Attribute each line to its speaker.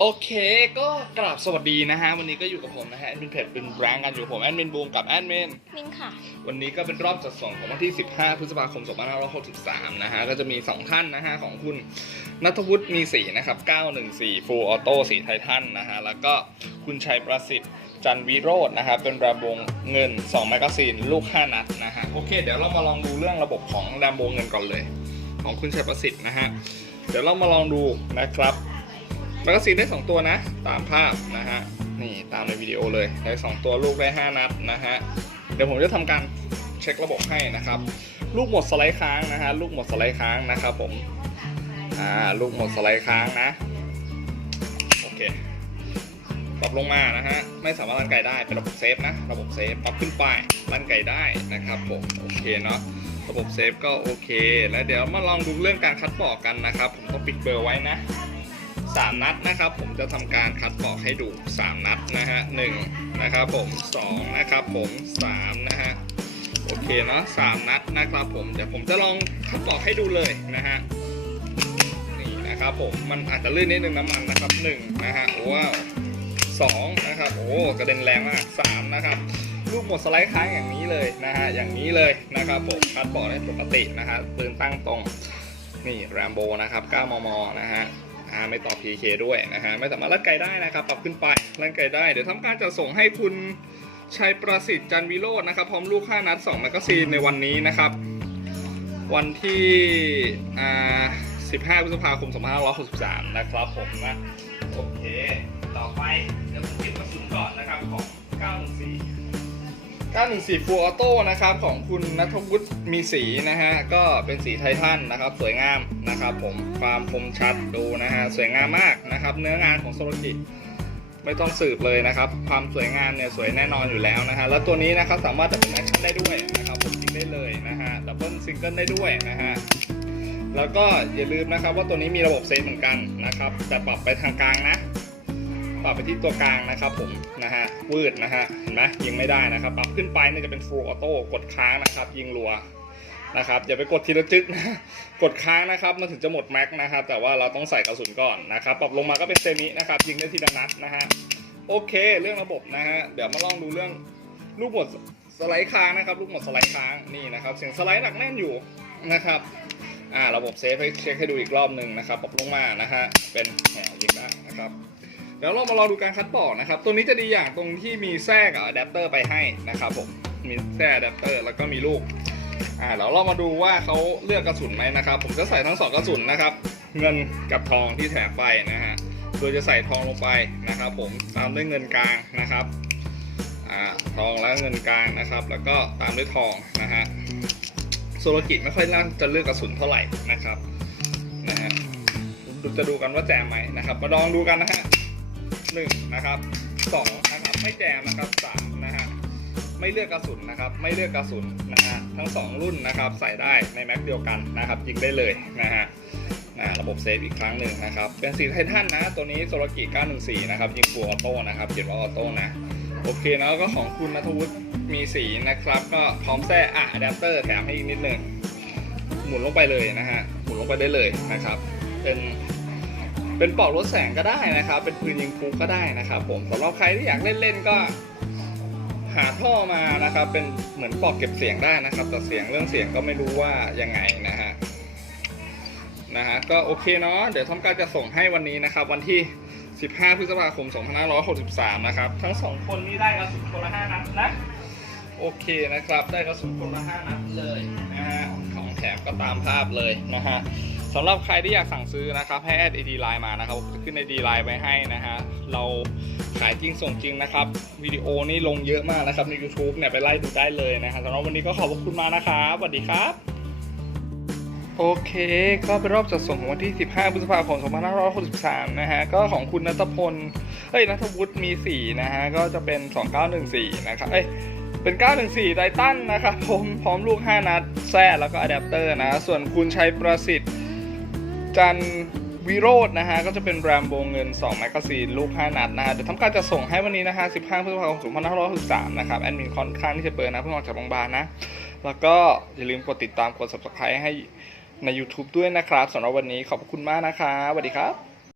Speaker 1: โอเคก็กราบสวัสดีนะฮะ วันนี้ก็อยู่กับผมนะฮะแอดมินเพจเป็นแบงกันอยู่ผมแอดมินบูมกับแอดมิน
Speaker 2: มินค่ะ
Speaker 1: วันนี้ก็เป็นรอบจัดส่งของวันที่ 15 พฤษภาคม 2563 นะฮะ ก็จะมี 2 ท่านนะฮะ ของคุณนัทวุฒิมีสีนะครับ 914 Full Auto สีไททันนะฮะ แล้วก็คุณชัยประสิทธิ์จันทร์วิโรจน์นะครับ เป็นแรมโบเงิน 2 แมกกาซีน ลูก 5 นัดนะฮะ โอเค เดี๋ยวเรามาลองดูเรื่องระบบของแรมโบเงินก่อนเลย ของคุณชัยประสิทธิ์นะฮะ เดี๋ยวเรามาลองดูนะครับ แมกกาซีนได้ 2 ตัวนะ ตามภาพนะฮะ นี่ตามในวิดีโอเลย ได้ 2 ตัวลูกได้ 5 นัดนะฮะ เดี๋ยวผมจะทำการเช็คระบบให้นะครับ ลูกหมดสไลด์ค้างนะฮะ ลูกหมดสไลด์ค้างนะครับผม อ่า ลูกหมดสไลด์ค้างนะ โอเค ปรับลงมานะฮะ ไม่สามารถลั่นไกได้ เป็นระบบเซฟนะ ระบบเซฟ ปรับขึ้นไปลั่นไกได้นะครับผม โอเคเนาะระบบเซฟก็โอเค แล้วเดี๋ยวมาลองดูเรื่องการคัดบอกกันนะครับ ผมต้องปิดเบอร์ไว้นะ สามนัดนะครับ ผมจะทำการคัดบอกให้ดู3นัดนะฮะหนึ่งนะครับผม2นะครับผม3นะฮะโอเคเนาะสามนัดนะครับผมเดี๋ยวผมจะลองคัดบอกให้ดูเลยนะฮะนี่นะครับผมมันอาจจะลื่นนิดนึงน้ำมันนะครับ1นะฮะว้าวสองนะครับโอ้กระเด็นแรงมากสามนะครับลูกหมดสไลด์ค้างอย่างนี้เลยนะฮะอย่างนี้เลยนะครับผมคัดบอกได้ปกตินะฮะปืนตั้งตรงนี่แรมโบนะครับ 9 มม นะฮะ อ่าไม่ต่อ PK ด้วยนะฮะไม่สามารถลั่นไกลได้นะครับปรับขึ้นไปลั่นไกลได้ เดี๋ยวทำการจะส่งให้คุณชัยประสิทธิ์จันวิโรจน์นะครับพร้อมลูก5นัด2แมกกาซีนในวันนี้นะครับ วันที่อ่า15พฤษภาคม2563นะครับผมนะโอเค ต่อไปเดี๋ยวผมเก็บกระสุนก่อนนะครับของ914 914 Full Auto นะครับของคุณนัทวุฒิมีสีนะฮะ ก็เป็นสีไททันนะครับ สวยงามนะครับ ผมความคมชัดดูนะฮะ สวยงามมากนะครับ เนื้องานของโซโลกิไม่ต้องสืบเลยนะครับ ความสวยงามเนี่ยสวยแน่นอนอยู่แล้วนะฮะ แล้วตัวนี้นะครับสามารถดับเบิลแอคชั่นได้ด้วยนะครับผมจริงได้เลยนะฮะ ดับเบิลซิงเกิลได้ด้วยนะฮะแล้วก็อย่าลืมนะครับว่าตัวนี้มีระบบเซฟเหมือนกันนะครับแต่ปรับไปทางกลางนะ ปรับไปที่ตัวกลางนะครับผมนะฮะวืดนะฮะเห็นไหมยิงไม่ได้นะครับ ปรับขึ้นไปเนี่ยจะเป็น full auto กดค้างนะครับ ยิงรัวนะครับอย่าไปกดทีละจึ๊กนะกดค้างนะครับมันถึงจะหมดแม็กนะครับ แต่ว่าเราต้องใส่กระสุนก่อนนะครับ ปรับลงมาก็เป็นเซมินะครับยิงได้ทีละนัดนะฮะโอเค เรื่องระบบนะฮะเดี๋ยวมาลองดูเรื่องลูกหมดสไลด์ค้างนะครับ ลูกหมดสไลด์ค้างนี่นะครับเสียงสไลด์หนักแน่นอยู่นะครับอ่าระบบเซฟให้เช็คให้ดูอีกรอบหนึ่งนะครับ ปรับลงมานะฮะเป็นแหมยิงได้นะครับ เดี๋ยวเรามาลองดูการคัดปอกนะครับ ตัวนี้จะดีอย่างตรงที่มีแทรกอะแดปเตอร์ไปให้นะครับผม มีแทรกอะแดปเตอร์แล้วก็มีลูก อ่าเดี๋ยวเรามาดูว่าเขาเลือกกระสุนไหมนะครับ ผมจะใส่ทั้งสองกระสุนนะครับ เงินกับทองที่แถมไปนะฮะ โดยจะใส่ทองลงไปนะครับ ผม ตามด้วยเงินกลางนะครับ อ่า ทองแล้วเงินกลางนะครับ แล้วก็ตามด้วยทองนะฮะโซโลกิไม่ค่อยน่าจะเลือกกระสุนเท่าไหร่นะครับ นะฮะจะดูกันว่าแจมไหมนะครับ มาลองดูกันนะฮะ หนึ่งนะครับสองนะครับไม่แจมนะครับสามนะฮะไม่เลือกกระสุนนะครับ ไม่เลือกกระสุนนะฮะทั้งสองรุ่นนะครับใส่ได้ในแม็กเดียวกันนะครับยิงได้เลยนะฮะระบบเซฟอีกครั้งหนึ่งนะครับเป็นสีไททันนะตัวนี้โซลกิ914นะครับยิงฟูออโต้นะครับเขียนว่าออโต้นะโอเคนะแล้วก็ของคุณนัทวุฒิมีสีนะครับ ก็พร้อมแท้อะอะแดปเตอร์แถมให้อีกนิดหนึ่งหมุนลงไปเลยนะฮะหมุนลงไปได้เลยนะครับ เป็น เป็นปลอกลดแสงก็ได้นะครับ เป็นปืนยิงพลุก็ได้นะครับ ผมสำหรับใครที่อยากเล่นๆก็ หาท่อมานะครับ เป็นเหมือนปลอกเก็บเสียงได้นะครับ แต่เสียงเรื่องเสียงก็ไม่รู้ว่ายังไงนะฮะนะฮะก็โอเคเนาะเดี๋ยวทำการจะส่งให้วันนี้นะครับ วันที่ 15 พฤษภาคม 2563 นะครับ ทั้งสองคนนี่ได้กระสุนคนละ5นัดนะโอเคนะครับ ได้กระสุนคนละ5นัดเลยนะฮะของแถมก็ตามภาพเลยนะฮะ สำหรับใครที่อยากสั่งซื้อนะครับให้แอด ID Line มานะครับจะขึ้น ID Line ไว้ให้นะฮะเราขายจริงส่งจริงนะครับวิดีโอนี่ลงเยอะมากนะครับใน YouTube เนี่ยไปไล่ดูได้เลยนะฮะสำหรับวันนี้ก็ขอบคุณมากนะครับสวัสดีครับ โอเค ก็เป็นรอบจัดส่งของวันที่ 15 พฤษภาคม 2563 นะฮะก็ของคุณนัทพลเอ้ยนัทวุฒิมี 4 นะฮะก็จะเป็น 2914 นะครับเอ้ยเป็น 914 ไททันนะครับผมพร้อมลูก 5 นัด แซ่แล้วก็อะแดปเตอร์นะ ส่วนคุณชัยประสิทธิ์ จันวิโรจนะฮะก็จะเป็นแรมโบเงิน 2 แมกกาซีน ลูก 5 นัดนะฮะเดี๋ยวทำการจะส่งให้วันนี้นะฮะ 15พฤษภาคม2563 นะครับ แอดมินค่อนข้างที่จะเปิดนะเพิ่งออกจากโรงพยาบาลนะ แล้วก็อย่าลืมกดติดตามกด subscribe ให้ใน YouTube ด้วยนะครับสำหรับวันนี้ขอบคุณมากนะคะสวัสดีครับ